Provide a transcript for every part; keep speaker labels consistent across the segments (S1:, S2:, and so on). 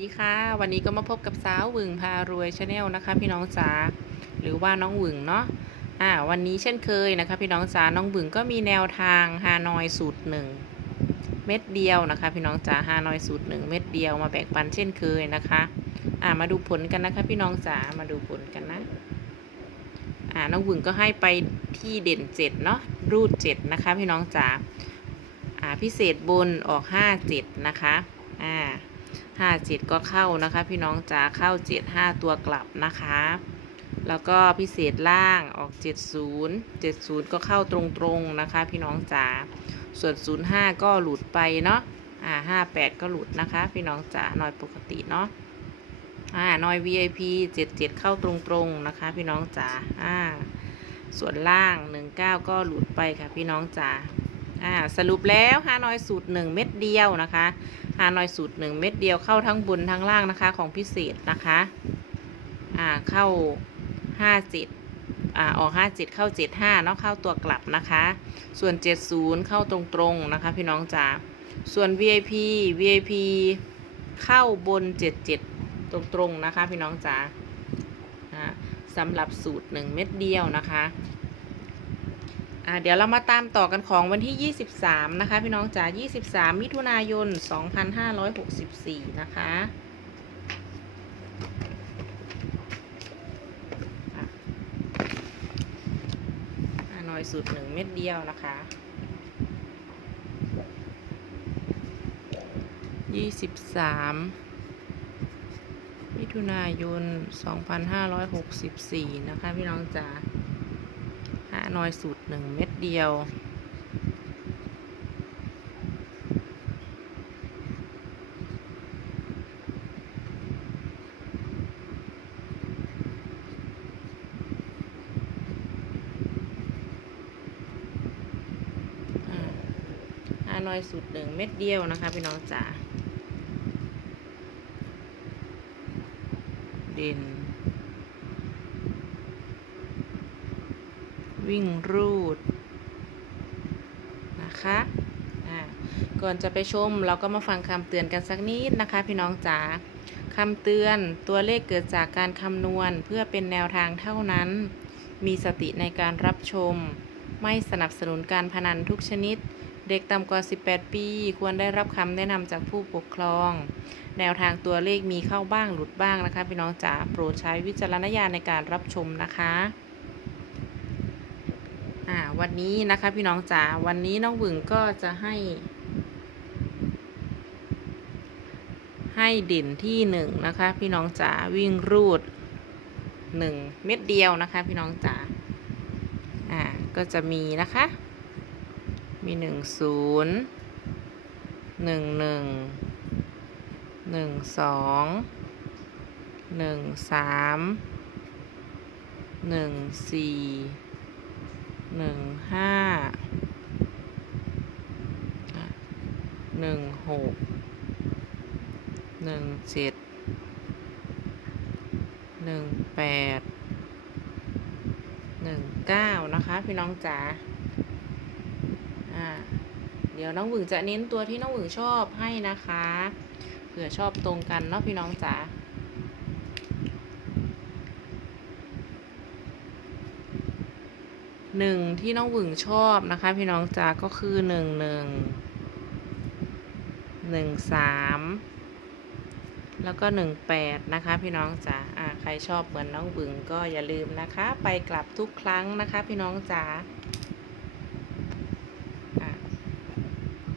S1: ดีค่ะวันนี้ก็มาพบกับสาวหวึงพารวยชาแนลนะคะ พี่น้องจ๋าหรือว่าน้องหวึงเนาะอ่าวันนี้เช่นเคยนะคะ พี่น้องจ๋าน้องหวึงก็มีแนวทางฮานอยสูตรหนึ่งเม็ดเดียวนะคะ พี่น้องจ๋าฮานอยสูตรหนึ่งเม็ดเดียวมาแบ่งปันเช่นเคยนะคะอ่ามาดูผลกันนะคะ พี่น้องจ๋ามาดูผลกันนะอ่าน้องหวึงก็ให้ไปที่เด่นเจ็ดเนาะรูดเจ็ดนะคะ พี่น้องจ๋าอ่าพิเศษบนออกห้าเจ็ดนะคะอ่า ห้าเจ็ดก็เข้านะคะ พี่น้องจ๋าเข้าเจ็ดห้าตัวกลับนะคะ แล้วก็พิเศษล่างออกเจ็ดศูนย์เจ็ดศูนย์ก็เข้าตรงๆนะคะ พี่น้องจ๋าส่วนศูนย์ห้าก็หลุดไปเนาะอ่าห้าแปดก็หลุดนะคะ พี่น้องจ๋าหน่อยปกติเนาะอ่าหน่อย VIP เจ็ดเจ็ดเข้าตรงๆนะคะ พี่น้องจ๋าอ่าส่วนล่างหนึ่งเก้าก็หลุดไปค่ะพี่น้องจ๋า อ่าสรุปแล้วฮานอยสูตรหนึ่งเม็ดเดียวนะคะฮานอยสูตรหนึ่งเม็ดเดียวเข้าทั้งบนทั้งล่างนะคะของพิเศษนะคะอ่าเข้าห้าเจ็ดอ่าออกห้าเจ็ดเข้าเจ็ดห้าเนาะเข้าตัวกลับนะคะ ส่วนเจ็ดศูนย์เข้าตรงๆนะคะ พี่น้องจ๋าส่วน VIP VIP เข้าบนเจ็ดเจ็ดตรงๆนะคะ พี่น้องจ๋าอ่าสำหรับสูตรหนึ่งเม็ดเดียวนะคะ อ่าเดี๋ยวเรามาตามต่อกันของวันที่ 23 นะคะ พี่น้องจ๋า23 มิถุนายน 2564 นะคะอะอ่าหน่อยสุดหนึ่งเม็ดเดียวนะคะ23มิถุนายน2564นะคะ พี่น้องจ๋าานอยสูตรหนึ่งเม็ดเดียวอ่าฮานอยสูตรหนึ่งเม็ดเดียวนะคะพี่น้องจ๋าเด่น วิ่งรูดนะคะก่อนจะไปชมเราก็มาฟังคำเตือนกันสักนิดนะคะ พี่น้องจ๋าคำเตือนตัวเลขเกิดจากการคำนวณเพื่อเป็นแนวทางเท่านั้น มีสติในการรับชม ไม่สนับสนุนการพนันทุกชนิด เด็กต่ำกว่า 18 ปี ควรได้รับคำแนะนำจากผู้ปกครอง แนวทางตัวเลขมีเข้าบ้างหลุดบ้างนะคะ พี่น้องจ๋าโปรดใช้วิจารณญาณในการรับชมนะคะ อ่าวันนี้นะคะพี่น้องจ๋าวันนี้น้องหวึงก็จะให้ ให้เด่นที่หนึ่งนะคะ พี่น้องจ๋าวิ่งรูดหนึ่งเม็ดเดียวนะคะ พี่น้องจ๋าอ่าก็จะมีนะคะ มีหนึ่งศูนย์หนึ่งหนึ่งหนึ่งสองหนึ่งสามหนึ่งสี่ หนึ่งห้าหนึ่งหกหนึ่งเจ็ดหนึ่งแปดหนึ่งเก้านะคะพี่น้องจ๋าอ่าเดี๋ยวน้องหวึงจะเน้นตัวที่น้องหวึงชอบให้นะคะ เผื่อชอบตรงกันเนาะพี่น้องจ๋า หนึ่งที่น้องหวึงชอบนะคะ พี่น้องจ๋าก็คือหนึ่งหนึ่งหนึ่งสามแล้วก็หนึ่งแปดนะคะ พี่น้องจ๋าอ่าใครชอบเหมือนน้องหวึงก็อย่าลืมนะคะ ไปกลับทุกครั้งนะคะ พี่น้องจ๋า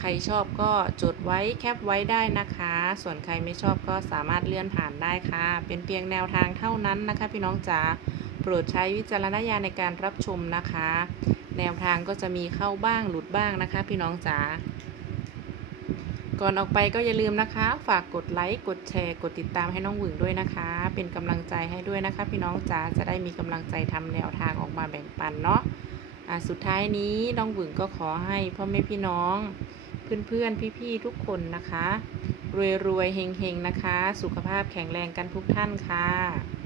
S1: ใครชอบก็จดไว้แคปไว้ได้นะคะ ส่วนใครไม่ชอบก็สามารถเลื่อนผ่านได้ค่ะ เป็นเพียงแนวทางเท่านั้นนะคะ พี่น้องจ๋า ปรดใช้วิจารณญาณในการรับชมนะคะ แนวทางก็จะมีเข้าบ้างหลุดบ้างนะคะ พี่น้องจ๋าก่อนออกไปก็อย่าลืมนะคะ ฝากกดไลค์กดแชร์ กดติดตามให้น้องหวึงด้วยนะคะ เป็นกำลังใจให้ด้วยนะคะ พี่น้องจ๋าจะได้มีกำลังใจทำแนวทางออกมาแบ่งปันเนาะะสุดท้ายนี้น้องหวึงก็ขอให้พ่อแม่พี่น้องเพื่อนๆ พี่ๆ ทุกคนนะคะ รวยๆ เฮงๆ นะคะ สุขภาพแข็งแรงกันทุกท่านค่ะ